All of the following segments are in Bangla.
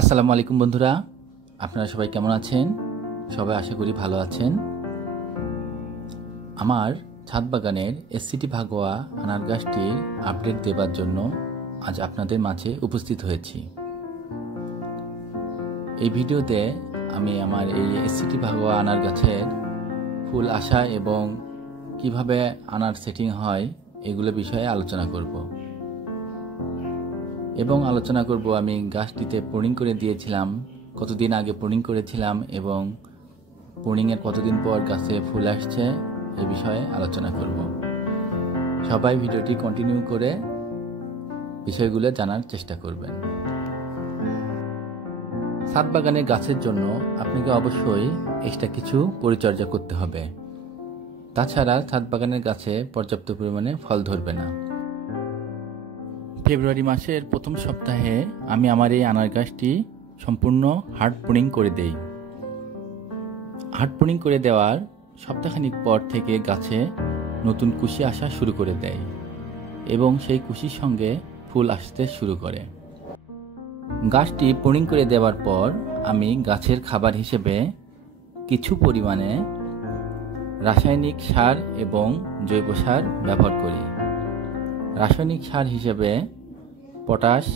আসসালামু আলাইকুম বন্ধুরা, আপনারা সবাই কেমন আছেন? সবাই আশা করি ভালো আছেন। আমার ছাদ বাগানের এসসিটি ভাগোয়া আনার গাছটির আপডেট দেবার জন্য আজ আপনাদের মাঝে উপস্থিত হয়েছি। এই ভিডিওতে আমি আমার এই এসসিটি ভাগোয়া আনার গাছের ফুল আসা এবং কিভাবে আনার সেটিং হয় এগুলো বিষয়ে আলোচনা করব এবং আলোচনা করব আমি গাছটিতে প্রুনিং করে দিয়েছিলাম, কতদিন আগে প্রুনিং করেছিলাম এবং প্রুনিংয়ের কতদিন পর গাছে ফুল আসছে এ বিষয়ে আলোচনা করব। সবাই ভিডিওটি কন্টিনিউ করে বিষয়গুলো জানার চেষ্টা করবেন। ছাদ বাগানের গাছের জন্য আপনাকে অবশ্যই এক্সট্রা কিছু পরিচর্যা করতে হবে, তাছাড়া ছাদ বাগানের গাছে পর্যাপ্ত পরিমাণে ফল ধরবে না। ফেব্রুয়ারি মাসের প্রথম সপ্তাহে আমি আমার এই আনার গাছটি সম্পূর্ণ হার্ড প্রুনিং করে দেই। হার্ড প্রুনিং করে দেওয়ার সপ্তাহখানিক পর থেকে গাছে নতুন কুশি আসা শুরু করে দেয় এবং সেই কুশির সঙ্গে ফুল আসতে শুরু করে। গাছটি প্রুনিং করে দেওয়ার পর আমি গাছের খাবার হিসেবে কিছু পরিমাণে রাসায়নিক সার এবং জৈব সার ব্যবহার করি। রাসায়নিক সার হিসেবে পটাশ,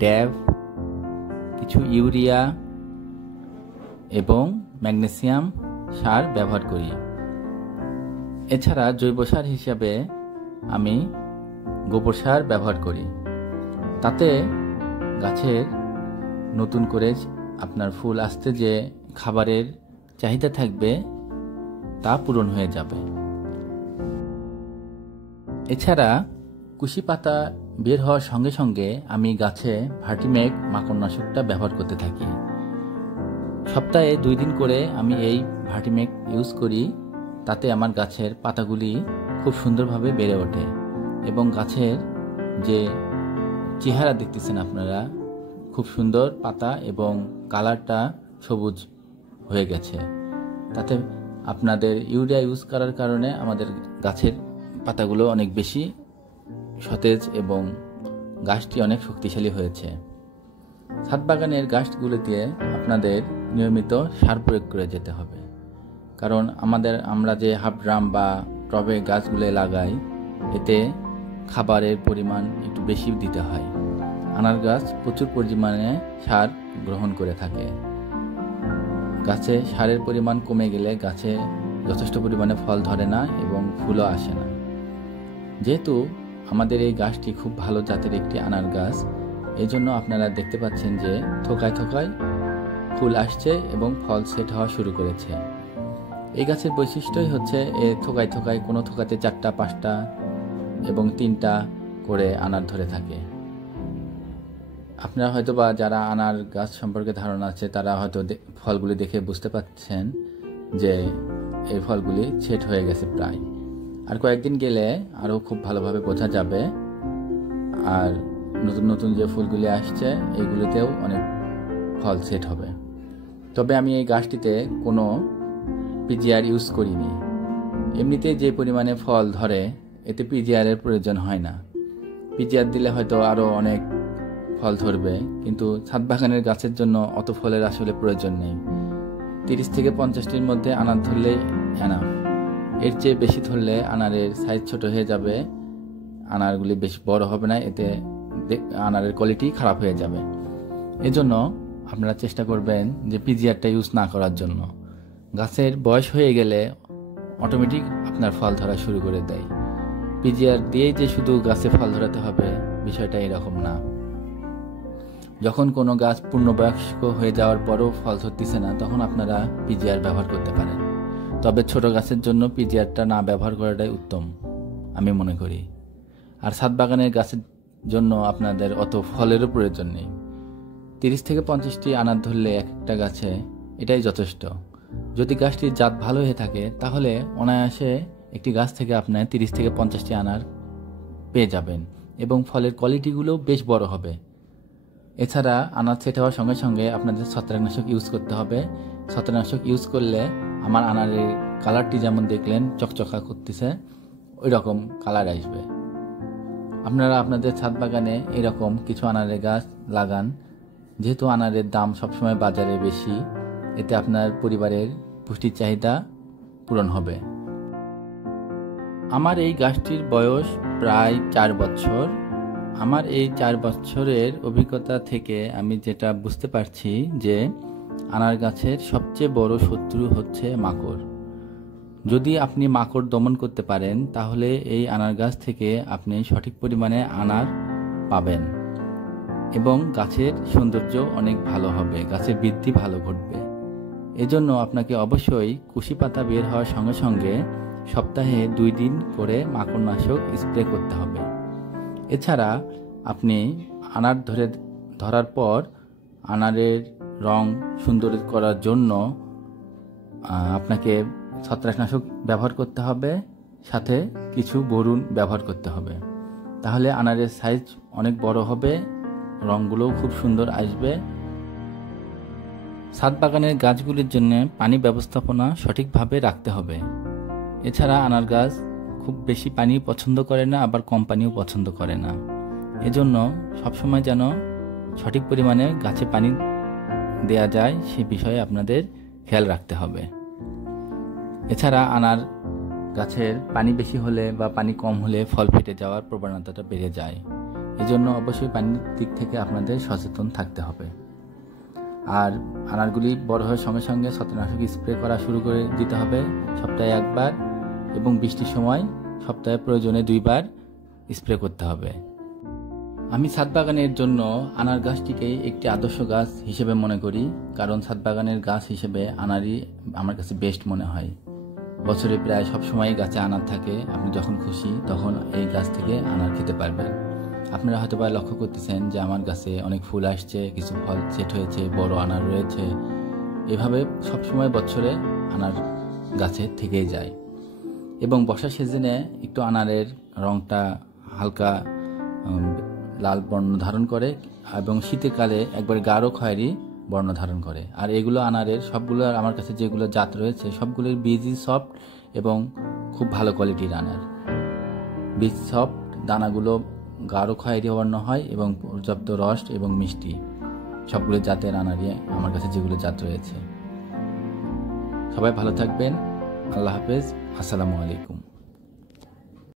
ড্যাব, কিছু ইউরিয়া এবং ম্যাগনেসিয়াম সার ব্যবহার করি। এছাড়া জৈব সার হিসেবে আমি গোবর সার ব্যবহার করি। তাতে গাছের নতুন করে আপনার ফুল আসতে যে খাবারের চাহিদা থাকবে তা পূরণ হয়ে যাবে। এছাড়া কুশি পাতা বের হওয়ার সঙ্গে সঙ্গে আমি গাছে ভার্টিমেক মাকড়নাশকটা ব্যবহার করতে থাকি। সপ্তাহে 2 দিন করে আমি এই ভার্টিমেক ইউজ করি। তাতে আমার গাছের পাতাগুলি খুব সুন্দরভাবে বেড়ে ওঠে এবং গাছের যে চেহারা দেখতেছেন আপনারা, খুব সুন্দর পাতা এবং কালারটা সবুজ হয়ে গেছে। তাতে আপনাদের ইউরিয়া ইউজ করার কারণে আমাদের গাছের পাতাগুলো অনেক বেশি সতেজ এবং গাছটি অনেক শক্তিশালী হয়েছে। ছাদ বাগানের গাছগুলোতে আপনাদের নিয়মিত সার প্রয়োগ করে যেতে হবে, কারণ আমরা যে হাফ ড্রাম বা টবে গাছগুলো লাগাই এতে খাবারের পরিমাণ একটু বেশি দিতে হয়। আনার গাছ প্রচুর পরিমাণে সার গ্রহণ করে থাকে। গাছে সারের পরিমাণ কমে গেলে গাছে যথেষ্ট পরিমাণে ফল ধরে না এবং ফুলও আসে না। যেহেতু আমাদের এই গাছটি খুব ভালো জাতের একটি আনার গাছ, এই জন্য আপনারা দেখতে পাচ্ছেন যে থোকায় থোকায় ফুল আসছে এবং ফল সেট হওয়া শুরু করেছে। এই গাছের বৈশিষ্ট্যই হচ্ছে থোকায় থোকায়, কোনো থোকাতে 4টা 5টা এবং 3টা করে আনার ধরে থাকে। আপনারা হয়তো বা যারা আনার গাছ সম্পর্কে ধারণা আছে তারা হয়তো ফলগুলি দেখে বুঝতে পারছেন যে এই ফলগুলি সেট হয়ে গেছে প্রায়। আর কয়েকদিন গেলে আরও খুব ভালোভাবে বোঝা যাবে। আর নতুন নতুন যে ফুলগুলি আসছে এইগুলিতেও অনেক ফল সেট হবে। তবে আমি এই গাছটিতে কোনো পিজিআর ইউজ করিনি। এমনিতে যে পরিমাণে ফল ধরে এতে পিজিআরের প্রয়োজন হয় না। পিজিআর দিলে হয়তো আরও অনেক ফল ধরবে, কিন্তু ছাদ বাগানের গাছের জন্য অত ফলের আসলে প্রয়োজন নেই। 30 থেকে 50টির মধ্যে আনার ধরলেই এনাফ। এর চেয়ে বেশি ধরলে আনারের সাইজ ছোট হয়ে যাবে, আনারগুলি বেশি বড় হবে না, এতে আনারের কোয়ালিটি খারাপ হয়ে যাবে। এজন্য আপনারা চেষ্টা করবেন যে পিজিআরটা ইউজ না করার জন্য। গাছের বয়স হয়ে গেলে অটোমেটিক আপনার ফল ধরা শুরু করে দেয়। পিজিআর দিয়েই যে শুধু গাছে ফল ধরাতে হবে বিষয়টা এরকম না। যখন কোনো গাছ পূর্ণবয়স্ক হয়ে যাওয়ার পরও ফল ধরতেছে না তখন আপনারা পিজিআর ব্যবহার করতে পারেন। তবে ছোট গাছের জন্য পিজিআরটা না ব্যবহার করাটাই উত্তম আমি মনে করি। আর ছাদ বাগানের গাছের জন্য আপনাদের অত ফলেরও প্রয়োজন নেই। 30 থেকে 50টি আনার ধরলে একটা গাছে এটাই যথেষ্ট। যদি গাছটির জাত ভালো হয়ে থাকে তাহলে অনায়াসে একটি গাছ থেকে আপনার 30 থেকে 50টি আনার পেয়ে যাবেন এবং ফলের কোয়ালিটিগুলো বেশ বড় হবে। এছাড়া আনার সেট হওয়ার সঙ্গে সঙ্গে আপনাদের ছত্রাকনাশক ইউজ করতে হবে। ছত্রাকনাশক ইউজ করলে আমার আনারের কালারটি যেমন দেখলেন চকচকা করতেছে, ওই রকম কালার আসবে। আপনারা আপনাদের ছাদ বাগানে এরকম কিছু আনারের গাছ লাগান যেহেতু আনারের দাম সবসময় বাজারে বেশি, এতে আপনার পরিবারের পুষ্টির চাহিদা পূরণ হবে। আমার এই গাছটির বয়স প্রায় 4 বছর। আমার এই 4 বছরের অভিজ্ঞতা থেকে আমি যেটা বুঝতে পারছি যে আনার গাছের সবচেয়ে বড় শত্রু হচ্ছে মাকড়। যদি আপনি মাকড় দমন করতে পারেন তাহলে এই আনার গাছ থেকে আপনি সঠিক পরিমাণে আনার পাবেন এবং গাছের সৌন্দর্য অনেক ভালো হবে, গাছের বৃদ্ধি ভালো ঘটবে। এজন্য আপনাকে অবশ্যই কুশি পাতা বের হওয়ার সঙ্গে সঙ্গে সপ্তাহে 2 দিন করে মাকড়নাশক স্প্রে করতে হবে। এছাড়া আপনি আনার ধরার পর আনারের রং সুন্দর করার জন্য আপনাকে ছত্রাকনাশক ব্যবহার করতে হবে, সাথে কিছু বরুণ ব্যবহার করতে হবে। তাহলে আনারের সাইজ অনেক বড় হবে, রঙগুলোও খুব সুন্দর আসবে। ছাদ বাগানের গাছগুলির জন্য পানি ব্যবস্থাপনা সঠিকভাবে রাখতে হবে। এছাড়া আনার গাছ খুব বেশি পানি পছন্দ করে না, আবার কম পানিও পছন্দ করে না। এজন্য সবসময় যেন সঠিক পরিমাণে গাছে পানি দেয়া যায় সে বিষয়ে আপনাদের খেয়াল রাখতে হবে। এছাড়া আনার গাছের পানি বেশি হলে বা পানি কম হলে ফল ফেটে যাওয়ার প্রবণতাটা বেড়ে যায়। এজন্য অবশ্যই পানির দিক থেকে আপনাদের সচেতন থাকতে হবে। আর আনারগুলি বড় হওয়ার সঙ্গে সঙ্গে ছত্রাকনাশক স্প্রে করা শুরু করে দিতে হবে সপ্তাহে 1 বার, এবং বৃষ্টির সময় সপ্তাহে প্রয়োজনে 2 বার স্প্রে করতে হবে। আমি ছাদ বাগানের জন্য আনার গাছটিকে একটি আদর্শ গাছ হিসেবে মনে করি, কারণ ছাদ বাগানের গাছ হিসেবে আনারই আমার কাছে বেস্ট মনে হয়। বছরে প্রায় সবসময় গাছে আনার থাকে, আপনি যখন খুশি তখন এই গাছ থেকে আনার খেতে পারবেন। আপনারা হয়তো বা লক্ষ্য করতেছেন যে আমার গাছে অনেক ফুল আসছে, কিছু ফল সেট হয়েছে, বড় আনার রয়েছে। এভাবে সবসময় বছরে আনার গাছে থেকেই যায়। এবং বর্ষা সিজনে একটু আনারের রংটা হালকা লাল বর্ণ ধারণ করে এবং শীতকালে একবার গাঢ় খয়েরি বর্ণ ধারণ করে। আর এগুলো আনারের সবগুলো আমার কাছে যেগুলো জাত রয়েছে সবগুলোর বীজই সফট এবং খুব ভালো কোয়ালিটির আনার। বীজ সফট, দানাগুলো গাঢ় খয়েরি বর্ণ হয় এবং পর্যাপ্ত রস এবং মিষ্টি, সবগুলো জাতের আনারই আমার কাছে যেগুলো জাত রয়েছে। সবাই ভালো থাকবেন। আল্লাহ হাফেজ। আসসালামু আলাইকুম।